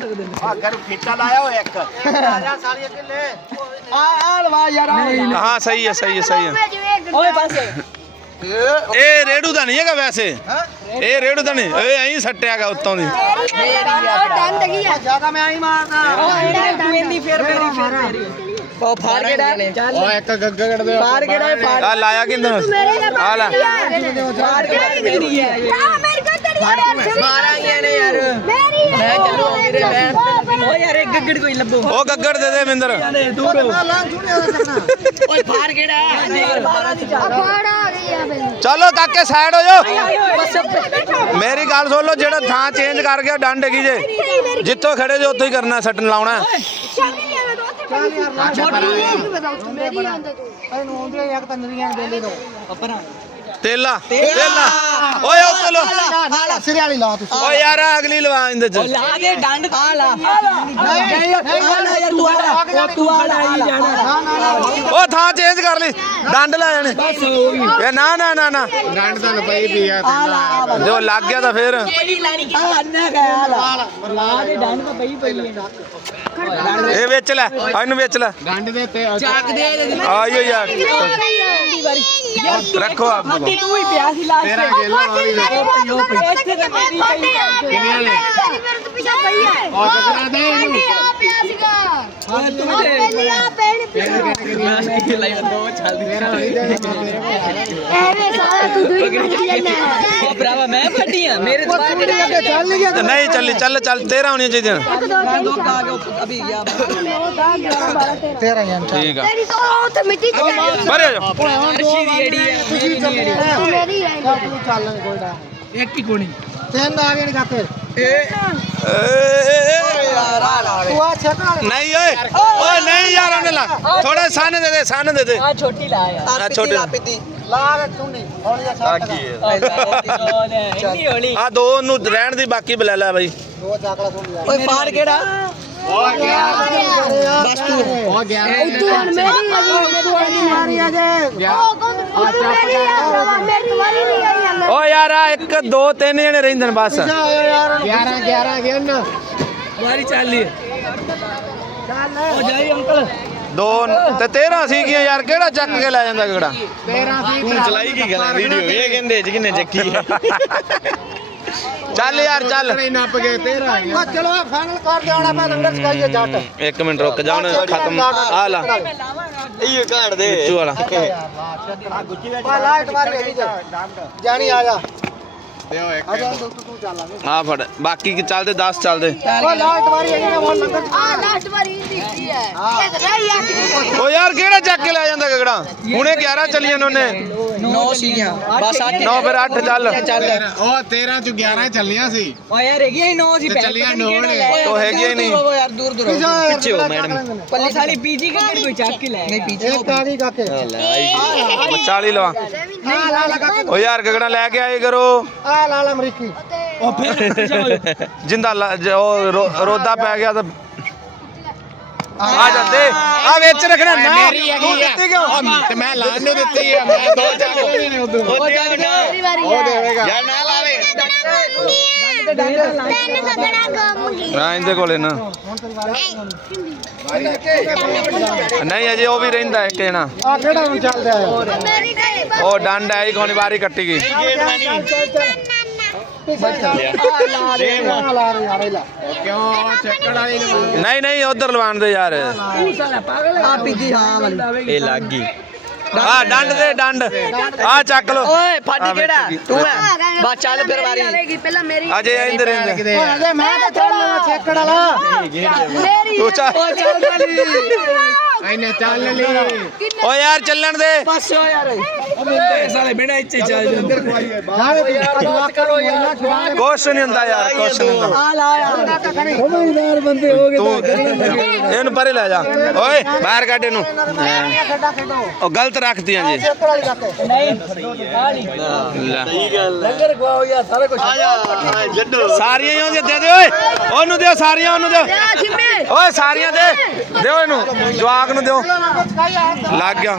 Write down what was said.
ਸਕਦੇ ਨੇ। ਆਗਰ ਫੀਤਾ ਲਾਇਆ ਹੋਇਆ ਇੱਕ। ਆ ਆ ਲਵਾ ਯਾਰ ਹਾਂ ਸਹੀ ਹੈ ਸਹੀ ਹੈ ਸਹੀ ਹੈ। ਓਏ ਬਸ ਇਹ ਰੇੜੂ ਦਾ ਨਹੀਂ ਹੈਗਾ ਵੈਸੇ। ਇਹ ਰੇੜੂ ਦਾ ਨਹੀਂ। ਇਹ ਐਂ ਸੱਟਿਆਗਾ ਉੱਤੋਂ ਦੀ। ਜ਼ਿਆਦਾ ਮੈਂ ਆਈ ਮਾਰਦਾ। ਤੂੰ ਇੰਨੀ ਫੇਰ ਮੇਰੀ ਫੇਰ ਮੇਰੀ। ਉਹ ਫਾੜ ਕੇ ਡਾ ਚੱਲ। ਉਹ ਇੱਕ ਗੱਗੜ ਦੇ ਫਾੜ ਕੇ ਡਾ ਫਾੜ। ਆ ਲਾਇਆ ਕਿੰਦੋਂ ਆ ਲੈ। ਫਾੜ ਕੇ ਡਾ ਮੇਰੀ ਹੈ। ਮਾਰਾਂਗੇ ਨੇ ਯਾਰ। ਮੈਂ ਚੱਲੂ ਵੀਰੇ ਮੈਂ ਓ ਯਾਰ ਇੱਕ ਗੱਗੜ ਕੋਈ ਲੱਭੋ। ਉਹ ਗੱਗੜ ਦੇ ਦੇ ਮਿੰਦਰ। ਦੂਰ ਓਏ ਫਾੜ ਕੇ ਡਾ ਚਲੋ ਕਾਕੇ ਸਾਈਡ ਹੋ ਜਾਓ। ਮੇਰੀ ਗੱਲ ਸੁਣ ਲਓ ਜਿਹੜਾ ਥਾਂ ਚੇਂਜ ਕਰ ਗਿਆ ਡੰਡ ਹੈਗੀ ਜੇ। ਜਿੱਥੋਂ ਖੜੇ ਜੇ ਉੱਥੋਂ ਹੀ ਕਰਨਾ ਸੱਟਣ ਲਾਉਣਾ ਤੇਲਾ ਤੇਲਾ। ਓਏ ਉਹ ਚਲੋ ਸਿਰੇ ਵਾਲੀ ਲਾ ਤੂੰ ਓਏ ਯਾਰ ਅਗਲੀ ਲਵਾ ਇੰਦੇ ਚ। ਲਾ ਦੇ ਡੰਡ ਆ ਲਾ। ਨਹੀਂ ਆ ਲਾ ਯਾਰ ਤੂੰ ਆ ਲਾ। ਤੂੰ ਆ ਲਾ ਹੀ ਜਾਣਾ। ਉਹ ਥਾਂ ਚੇਂਜ ਕਰ ਲਈ। ਡੰਡ ਲੈ ਜਾਣੇ। ਇਹ ਨਾ ਨਾ ਨਾ ਨਾ। ਗੰਢ ਤਾਂ ਪਈ ਵੀ ਆ ਲਾ ਜੋ ਲੱਗ ਗਿਆ ਤਾਂ ਫੇਰ। ਆ ਅੰਨਾ ਗਿਆ ਆ ਲਾ। ਲਾ ਦੇ ਡੰਡ ਤਾਂ ਪਈ ਪਈ ਹੈ ਇਹ ਵੇਚ ਲੈ ਇਹਨੂੰ ਵੇਚ ਲੈ। ਗੰਢ ਦੇ ਤੇ ਚੱਕ ਦੇ ਇਹਦੇ ਆਇਓ ਯਾਰ ਵਾਰੀ ਰੱਖੋ ਆਪ ਹੱਥੀ ਤੂੰ ਹੀ ਪਿਆ ਸੀ ਲਾਸਟ ਤੇਰਾ ਗੇਲਾ ਵਾਲੀ ਇੱਥੇ ਤਾਂ ਮੇਰੀ ਪਈ ਕਿੰਨੀਆਂ ਨੇ ਉਹ ਗੱਗੜਾ ਦੇ ਇਹਨੂੰ? ਓਏ ਤੂੰ ਦੇ। ਲਾਈ ਦੋ ਚੱਲਦੀ ਉਹ ਭਰਾਵਾ ਮੈਂ ਫੱਟੀ ਆ ਮੇਰੇ ਤੋਂ ਬਾਹਰ ਕਿਹੜੇ ਚੱਲ ਗਿਆ ਨਹੀਂ ਚੱਲੀ ਚੱਲ ਚੱਲ 13 ਹੋਣੀਆਂ ਚਾਹੀਦੀਆਂ ਮੈਂ ਦੋ ਕਾ ਕੇ ਅਭੀ ਗਿਆ ਤੇਰਾ ਯਾਰ ਠੀਕ ਆ ਮਿੱਟੀ ਪਰੇ ਆ। ਜਾਓ ਅੱਛੀ ਦੀ ਏੜੀ ਹੈ ਮੇਰੀ ਨਹੀਂ ਚੱਲ ਕੋਈ ਨਾ। ਇੱਕ ਹੀ ਕੋਣੀ। ਤਿੰਨ ਆ ਗਏ ਨੇ ਕਾਕੇ ਏ, ਏ, ਏ, ਯਾਰ ਆ ਲਾ ਤੂੰ ਆ ਛੱਕ ਨਾਲ ਨਹੀਂ ਓਏ ਓਏ ਨਹੀਂ ਯਾਰ ਉਹਨੇ ਲਾ ਥੋੜਾ ਸੰਨ ਦੇ ਦੇ ਸੰਨ ਦੇ ਦੇ। ਆ ਛੋਟੀ ਲਾ ਯਾਰ। ਆ ਛੋਟੇ ਲਾ ਦੇ ਚੁੰਡੀ ਹੌਲੀ ਜਿਹਾ ਛੱਕ ਇੰਨੀ ਹੌਲੀ। ਆ ਦੋ ਨੂੰ ਰਹਿਣ ਦੀ ਬਾਕੀ ਬੁਲਾ ਲੈ ਬਾਈ। ਦੋ ਚਾਕਲਾ ਚੁੰਡੀ ਆ ਓਏ ਫਾੜ ਕਿਹੜਾ? ਉਹ ਗਿਆ ਬਸ ਤੂੰ। ਉਹ ਗਿਆ ਤੂੰ ਹੁਣ ਮੇਰੀ ਮੇਰੀ ਮਾਰੀ ਆ ਜੇ ਉਹ ਕੌਣ ਤੂੰ ਮੇਰੀ ਆ ਮੇਰੀ ਵਾਰੀ ਨਹੀਂ ਆਈ ਹਲੇ। ਓ ਯਾਰ ਆ ਇੱਕ ਦੋ ਤਿੰਨ ਜਣੇ ਰਹਿੰਦੇ ਨੇ ਬਸ। ਆਇਓ ਯਾਰ। 11 11 ਗਿਆ ਚੱਲ ਲਈ। ਉਹ ਜਾਈ ਅੰਕਲ। ਦੋ ਤੇ 13 ਸੀਗੀਆਂ ਯਾਰ ਕਿਹੜਾ ਚੱਕ ਕੇ ਲੈ ਜਾਂਦਾ ਕਿਹੜਾ? 13 ਸੀ ਤੂੰ ਚਲਾਈ ਕੀ ਗੱਲ ਵੀਡੀਓ ਇਹ ਕਹਿੰਦੇ ਚ ਕਿੰਨੇ ਚੱਕੀ ਹੈ। ਚੱਲ ਯਾਰ ਚੱਲ। ਨਹੀਂ ਨੱਪ ਗਏ 13 ਆ ਗਿਆ। ਚਲੋ ਫਾਈਨਲ ਕਰ ਦੇਣਾ ਮੈਂ ਨੰਬਰ ਸਕਾਈਏ ਜੱਟ। ਇੱਕ ਮਿੰਟ ਰੁਕ ਜਾ ਹੁਣ ਖਤਮ। ਆ ਲਾ। ਇਹ ਘਾੜ ਦੇ। ਵਿੱਚੂ ਵਾਲਾ। ਪਾ ਲਾਈਟ ਮਾਰ ਕੇ ਜਾਣੀ ਆ ਜਾ। ਤੂੰ ਤੂੰ ਚੱਲਾਂਗੇ ਆ ਫੜ। ਬਾਕੀ ਕੀ ਚੱਲਦੇ 10 ਚੱਲਦੇ। ਉਹ ਨਾ ਆ। ਲਾਸਟ ਵਾਰੀ ਦਿੱਤੀ ਹੈ। ਇਹ ਤਾਂ ਆ। ਓ ਯਾਰ ਕਿਹੜਾ ਚੱਕ ਕੇ ਲੈ ਜਾਂਦਾ ਕਿਹੜਾ ਹੁਣੇ 11 ਚੱਲੀਆਂ ਨੇ ਉਹਨੇ। 9 ਸੀਗੀਆਂ। ਬਸ 8 9 ਫਿਰ 8 ਚੱਲ। ਚੱਲ। ਉਹ 13 ਚ 11 ਚੱਲੀਆਂ ਸੀ। ਓ ਯਾਰ ਹੈਗੀ ਹੀ 9 ਸੀ ਤੇ ਚੱਲੀਆਂ ਨੌ ਨੇ। ਉਹ ਹੈਗੀਆਂ ਹੀ ਨਹੀਂ। ਓ ਯਾਰ ਦੂਰ ਦੂਰ। ਪਿੱਛੇ ਹੋ ਮੈਡਮ। ਪੱਲੀ ਸਾਲੀ ਪੀਜੀ ਕਿ ਕੋਈ ਚੱਕ ਕੇ ਲੈ ਨਹੀਂ ਪੀਜੀ ਇੱਕ ਕਾਕੇ 40 ਲਵਾ। ਆ ਲਾ ਲਾ ਕਾਕੇ ਓ ਯਾਰ ਗਗੜਾ ਲੈ ਕੇ ਆਏ ਕਰੋ। ਆ ਲਾ ਲਾ ਅਮਰੀਕੀ। ਉਹ ਫਿਰ ਜਿੰਦਾ ਉਹ ਰੋਦਾ ਪੈ ਗਿਆ ਤਾਂ ਆ ਜਾਂਦੇ ਆ ਵਿੱਚ ਰੱਖਣਾ। ਨਾ ਤੂੰ ਦਿੱਤੀ ਕਿਉਂ? ਤੇ ਮੈਂ ਲਾਣ ਨੂੰ ਦਿੱਤੀ ਆ। ਮੈਂ ਦੋ ਚੱਕ ਉਹ ਮੇਰੀ ਵਾਰੀ ਉਹ ਦੇਵੇਗਾ। ਯਾਰ ਨਾ ਲਾਵੇ। ਆ ਇਹਦੇ ਕੋਲੇ ਨਾ। ਨਹੀਂ। ਅਜੇ ਉਹ ਵੀ ਰਹਿੰਦਾ ਇੱਕ ਜਣਾ। ਆ ਕਿਹੜਾ ਹੁਣ ਚੱਲਦਾ ਆ? ਮੇਰੀ ਉਹ ਡੰਡ ਆਈ ਕੋਣੀ ਵਾਰੀ ਕੱਟੀ ਗਈ। ਨਹੀਂ ਨਹੀਂ ਉਧਰ ਲਵਾਣ ਦੇ ਯਾਰ। ਆ ਪੀਜੀ ਹਾਂ ਵਾਲੀ ਇਹ ਲੱਗ। ਗਈ ਆ ਡੰਡ ਦੇ ਡੰਡ। ਆ ਚੱਕ ਲੋ ਓਏ ਫੱਟੀ ਕਿਹੜਾ? ਤੂੰ ਹੈ ਬਾ ਚੱਲ ਫਿਰ ਵਾਰੀ। ਅਜੇ ਇੰਦਰ ਰਹਿੰਦੇ ਓਏ ਅਜੇ ਮੈਂ ਤਾਂ ਚੱਲਣਾ ਚੱਕੜ ਵਾਲਾ। ਮੇਰੀ ਤੂੰ ਚੱਲ। ਚੱਲ ਵਾਲੀ ਐਨੇ ਚੱਲ ਲਈ। ਓ ਯਾਰ ਚੱਲਣ ਦੇ। ਬਸ ਓ ਯਾਰ ਉਹ ਮੇਰੇ ਸਾਲੇ ਬਿਨਾ ਇੱਥੇ ਚੱਲ ਜਾਂਦੇ। ਲਾਵੇ ਯਾਰ ਦੁਆ ਕਰੋ ਯਾਰ ਕੁਛ ਨਹੀਂ ਹੁੰਦਾ ਯਾਰ ਕੁਛ ਨਹੀਂ ਹੁੰਦਾ। ਆ ਲਾ ਯਾਰ। ਸਮਝਦਾਰ ਬੰਦੇ ਹੋ ਤੂੰ ਇਹਨੂੰ ਪਰੇ ਲੈ ਜਾ। ਓਏ ਬਾਹਰ ਕੱਢ ਇਹਨੂੰ। ਉਹ ਗਲਤ ਰੱਖਤੀਆਂ ਜੀ। ਨਹੀਂ ਆਲੀ ਲੈ। ਲੰਗਰ ਖਵਾਓ ਯਾਰ ਸਾਰੇ ਕੁਝ ਆ ਜਾ ਜੱਡੋ ਸਾਰੀਆਂ ਹੀ ਦੇ ਦੇ ਓਏ। ਉਹਨੂੰ ਦਿਓ ਸਾਰੀਆਂ ਉਹਨੂੰ ਦਿਓ ਓਏ ਸਾਰੀਆਂ ਦੇ ਦਿਓ ਇਹਨੂੰ ਜਵਾਕ ਨੂੰ ਦਿਓ ਲੱਗ ਗਿਆ